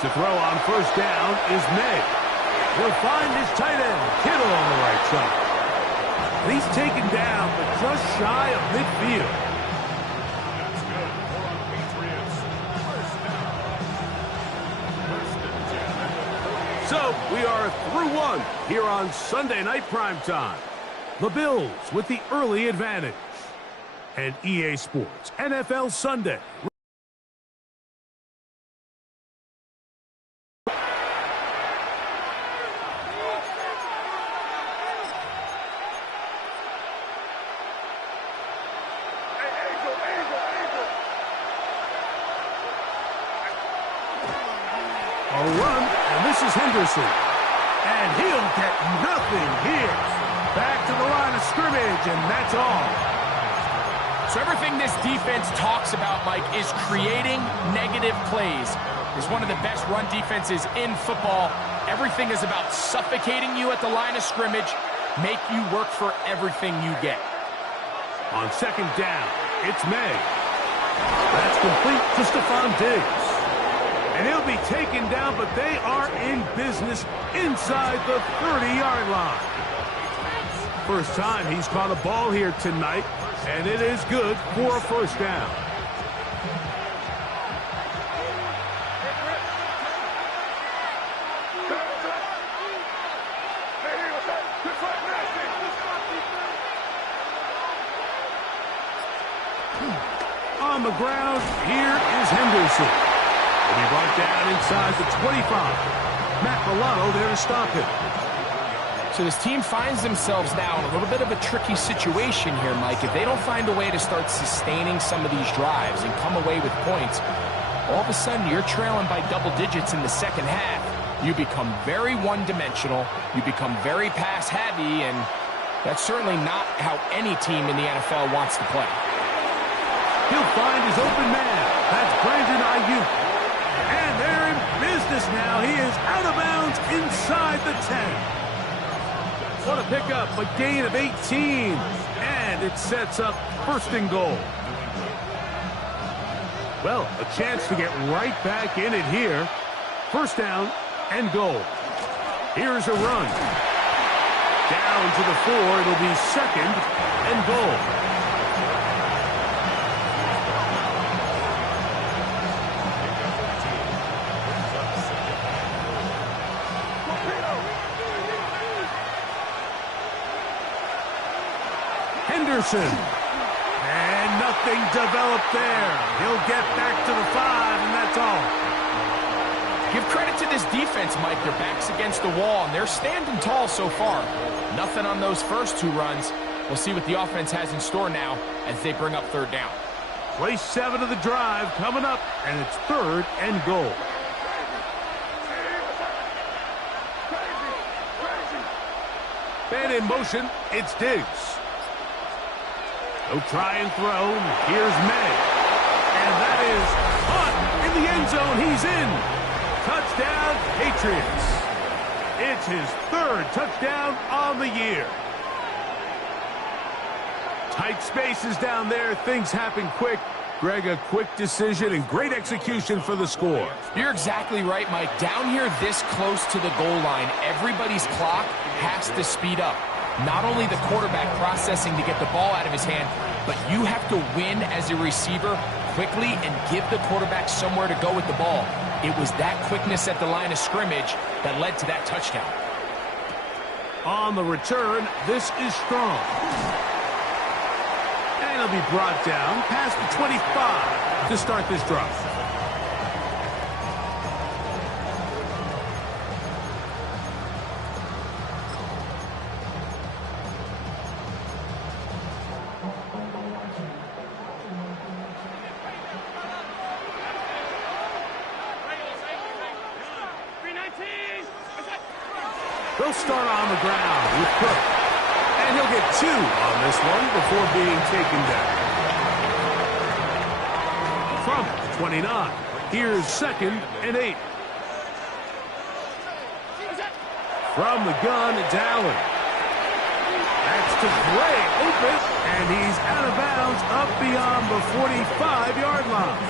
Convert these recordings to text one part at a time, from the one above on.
To throw on first down is May. He'll find his tight end, Kittle, on the right side. And he's taken down, but just shy of midfield. So, we are through one here on Sunday Night Primetime. The Bills with the early advantage. And EA Sports, NFL Sunday. A run, and this is Henderson. And he'll get nothing here. Back to the line of scrimmage, and that's all. So everything this defense talks about, Mike, is creating negative plays. It's one of the best run defenses in football. Everything is about suffocating you at the line of scrimmage, make you work for everything you get. On second down, it's May. That's complete to Stephon Diggs. And he'll be taken down, but they are in business inside the 30-yard line. First time he's caught a ball here tonight, and it is good for a first down. On the ground, here is Henderson. Will be brought down inside the 25. Matt Milano there to stop it. So this team finds themselves now in a little bit of a tricky situation here, Mike. If they don't find a way to start sustaining some of these drives and come away with points, all of a sudden you're trailing by double digits in the second half. You become very one-dimensional. You become very pass-heavy, and that's certainly not how any team in the NFL wants to play. He'll find his open man. That's Brandon Ayuk. And they're in business now. He is out of bounds inside the 10. What a pickup, a gain of 18. And it sets up first and goal. Well, a chance to get right back in it here. First down and goal. Here's a run. Down to the 4. It'll be second and goal. Henderson. And nothing developed there. He'll get back to the 5, and that's all. Give credit to this defense, Mike. Their back's against the wall, and they're standing tall so far. Nothing on those first 2 runs. We'll see what the offense has in store now as they bring up third down. Play 7 of the drive coming up, and it's third and goal. Man in motion, it's Diggs. He'll try and throw. Here's May. And that is caught in the end zone. He's in. Touchdown, Patriots. It's his 3rd touchdown on the year. Tight spaces down there. Things happen quick. Greg, a quick decision and great execution for the score. You're exactly right, Mike. Down here this close to the goal line, everybody's clock has to speed up. Not only the quarterback processing to get the ball out of his hand, but you have to win as a receiver quickly and give the quarterback somewhere to go with the ball. It was that quickness at the line of scrimmage that led to that touchdown. On the return, this is strong. And he'll be brought down past the 25 to start this drive. They'll start on the ground with Cook. And he'll get 2 on this one before being taken down. From 29, here's second and 8. From the gun, it's Allen. That's looks to Gray open, and he's out of bounds up beyond the 45-yard line.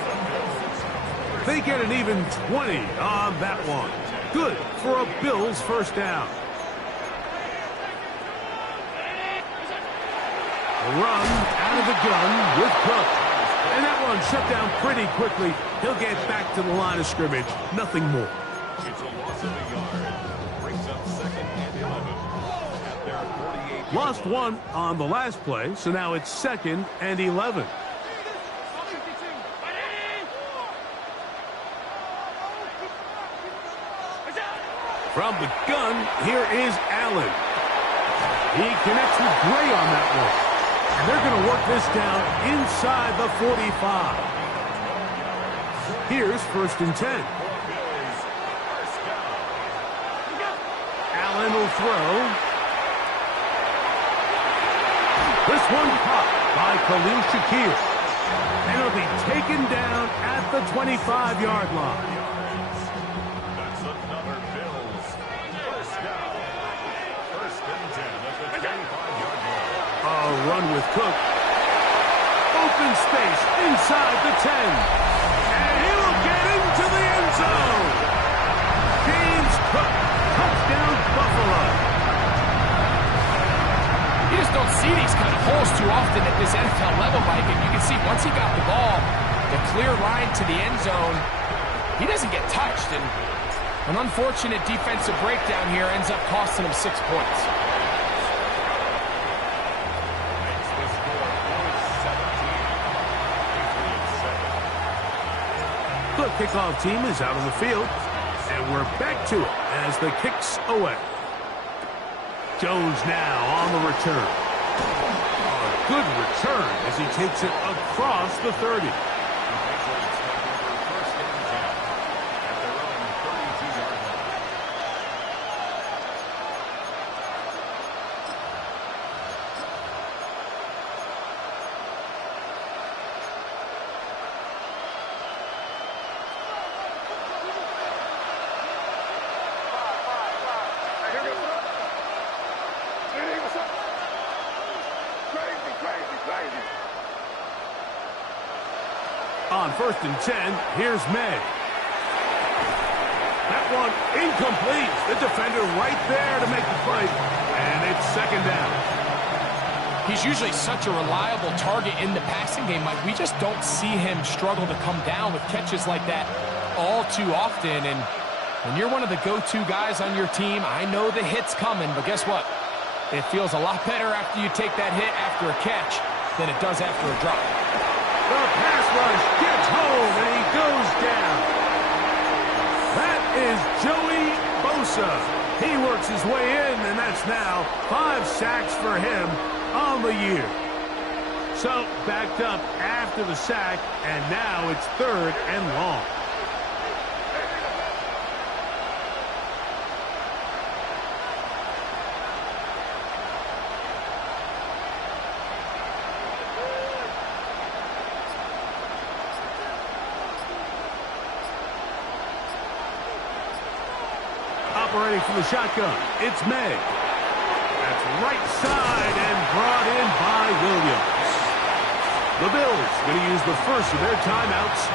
They get an even 20 on that one. Good for a Bills first down. A run out of the gun with Cook. And that one shut down pretty quickly. He'll get back to the line of scrimmage. Nothing more. It's a loss of a yard. Brings up 2nd and 11. At their 48. Lost one on the last play, so now it's 2nd and 11. From the gun, here is Allen. He connects with Gray on that one. And they're going to work this down inside the 45. Here's 1st and 10. Allen will throw. This one caught by Khalil Shakir. And it'll be taken down at the 25-yard line. That's another Bills first down. 1st and 10 at the 25-yard line. A run with Cook. Open space inside the 10. And he'll get into the end zone. James Cook, touchdown Buffalo. You just don't see these kind of holes too often at this NFL level, Mike. And you can see once he got the ball, the clear line to the end zone, he doesn't get touched. And an unfortunate defensive breakdown here ends up costing him 6 points. The kickoff team is out on the field, and we're back to it as the kick's away. Jones now on the return. A good return as he takes it across the 30. On 1st and 10, here's May. That one incomplete. The defender right there to make the play. And it's 2nd down. He's usually such a reliable target in the passing game, Mike. We just don't see him struggle to come down with catches like that all too often. And when you're one of the go-to guys on your team, I know the hit's coming, but guess what? It feels a lot better after you take that hit after a catch than it does after a drop. The pass rush gets home, and he goes down. That is Joey Bosa. He works his way in, and that's now 5 sacks for him on the year. So, backed up after the sack, and now it's 3rd and long. Operating from the shotgun, it's May. That's right side and brought in by Williams. The Bills going to use the first of their timeouts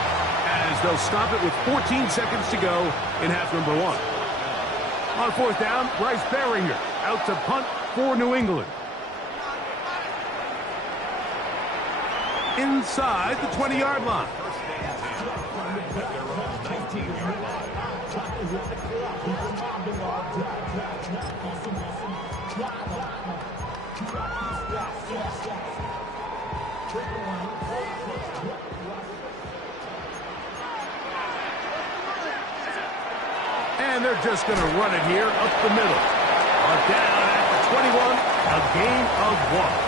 as they'll stop it with 14 seconds to go in half number 1. On 4th down, Bryce Behringer out to punt for New England. Inside the 20-yard line. And they're just going to run it here up the middle. Down at the 21, a gain of 1.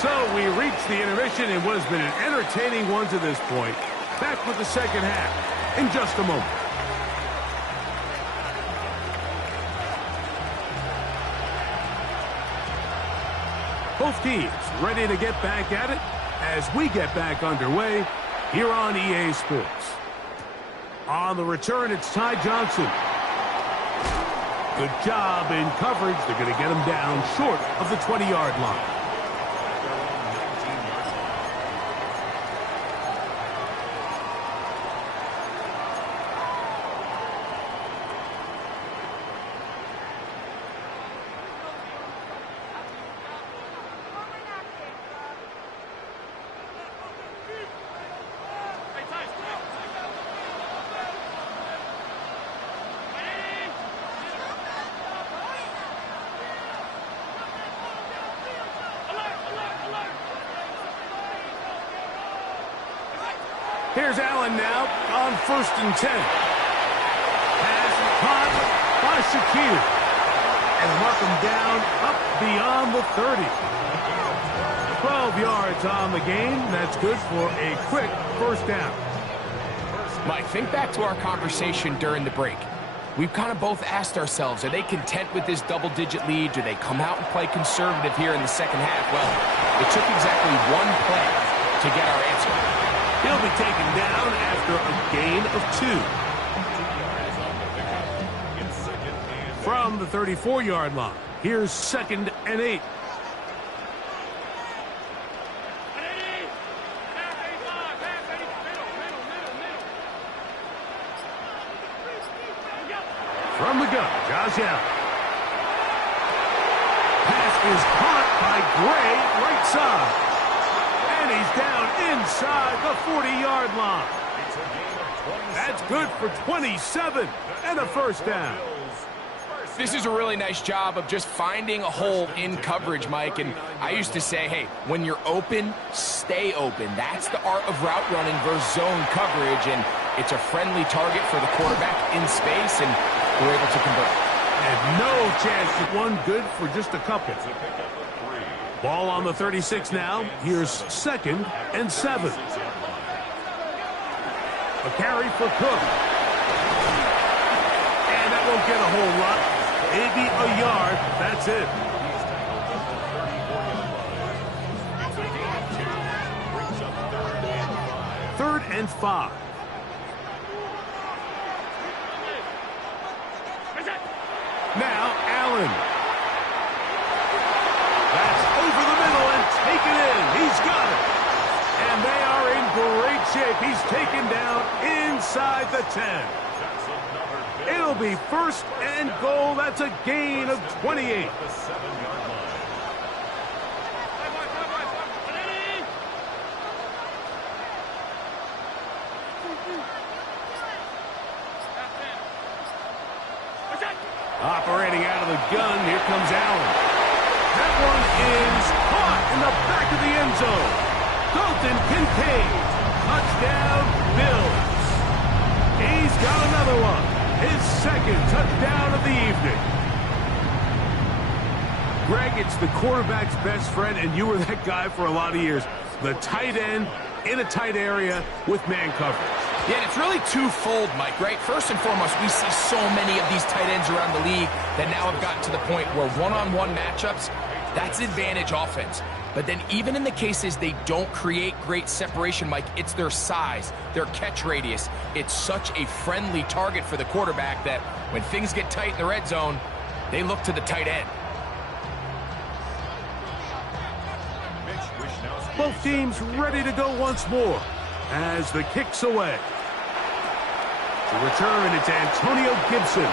So we reach the intermission in what has been an entertaining one to this point. Back with the second half in just a moment. Both teams ready to get back at it as we get back underway here on EA Sports. On the return, it's Ty Johnson. Good job in coverage. They're going to get him down short of the 20-yard line. Here's Allen now on 1st and 10. Pass caught by Shakir. And mark him down up beyond the 30. 12 yards on the game. That's good for a quick first down. Mike, think back to our conversation during the break. We've kind of both asked ourselves, are they content with this double-digit lead? Do they come out and play conservative here in the second half? Well, it took exactly one play to get our answer. He'll be taken down after a gain of 2. From the 34-yard line, here's 2nd and 8. From the gun, Josh Allen. Pass is caught by Gray, right side. And he's down inside the 40-yard line. That's good for 27 and a first down. This is a really nice job of just finding a hole in coverage, Mike. And I used to say, hey, when you're open, stay open. That's the art of route running versus zone coverage. And it's a friendly target for the quarterback in space, and we're able to convert. And no chance to one, good for just a couple. Ball on the 36 now. Here's 2nd and 7. A carry for Cook. And that won't get a whole lot. Maybe a yard. That's it. Third and 5. Now Allen. That's over the middle and taken in. He's got it. And they are in great shape. He's taken down inside the 10. It'll be 1st and goal. That's a gain of 28. Operating out of the gun, here comes Allen. That one is caught in the back of the end zone. Dalton Kincaid, touchdown Bills. He's got another one, his 2nd touchdown of the evening. Greg, it's the quarterback's best friend, and you were that guy for a lot of years. The tight end in a tight area with man coverage. Yeah, and it's really twofold, Mike, right? First and foremost, we see so many of these tight ends around the league that now have gotten to the point where one-on-one matchups, that's advantage offense. But then even in the cases they don't create great separation, Mike, it's their size, their catch radius. It's such a friendly target for the quarterback that when things get tight in the red zone, they look to the tight end. Both teams ready to go once more as the kick's away. To return, it's Antonio Gibson.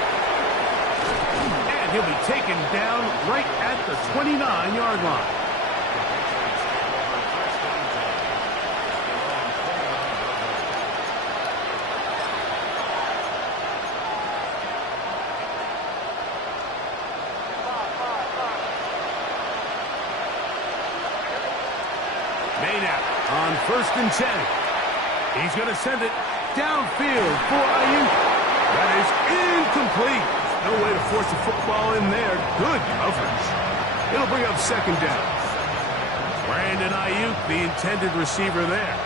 And he'll be taken down right at the 29-yard line. On 1st and 10. He's going to send it downfield for Ayuk. That is incomplete. No way to force the football in there. Good coverage. It'll bring up 2nd down. Brandon Ayuk, the intended receiver there.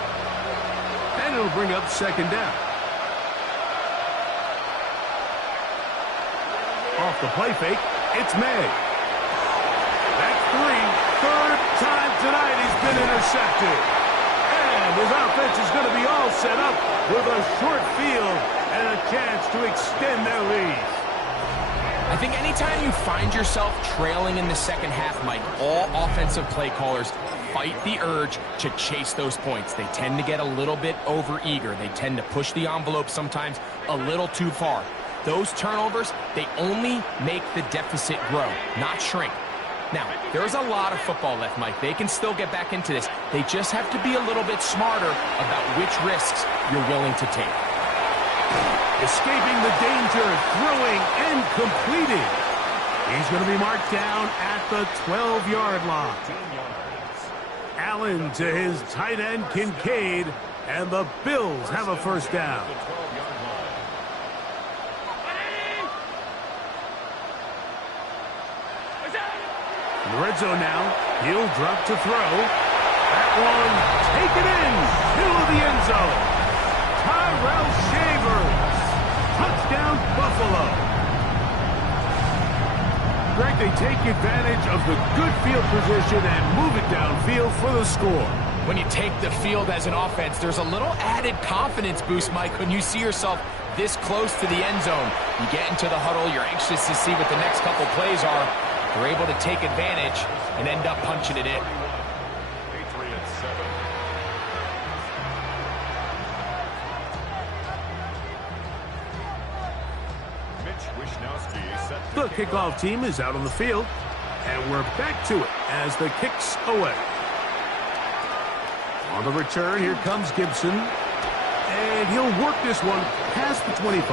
And it'll bring up 2nd down. Off the play fake, it's May. That's 3. 3rd time tonight he's been intercepted. And his offense is going to be all set up with a short field and a chance to extend their lead. I think anytime you find yourself trailing in the second half, Mike, all offensive play callers fight the urge to chase those points. They tend to get a little bit overeager. They tend to push the envelope sometimes a little too far. Those turnovers, they only make the deficit grow, not shrink. Now, there's a lot of football left, Mike. They can still get back into this. They just have to be a little bit smarter about which risks you're willing to take. Escaping the danger, throwing and completing. He's going to be marked down at the 12-yard line. Allen to his tight end, Kincaid, and the Bills have a first down. In the red zone now, he'll drop to throw. That one taken in, middle of the end zone. Tyrell Shavers, touchdown Buffalo. Greg, they take advantage of the good field position and move it downfield for the score. When you take the field as an offense, there's a little added confidence boost, Mike, when you see yourself this close to the end zone. You get into the huddle, you're anxious to see what the next couple plays are. They're able to take advantage and end up punching it in. The kickoff team is out on the field, and we're back to it as the kick's away. On the return, here comes Gibson, and he'll work this one past the 25.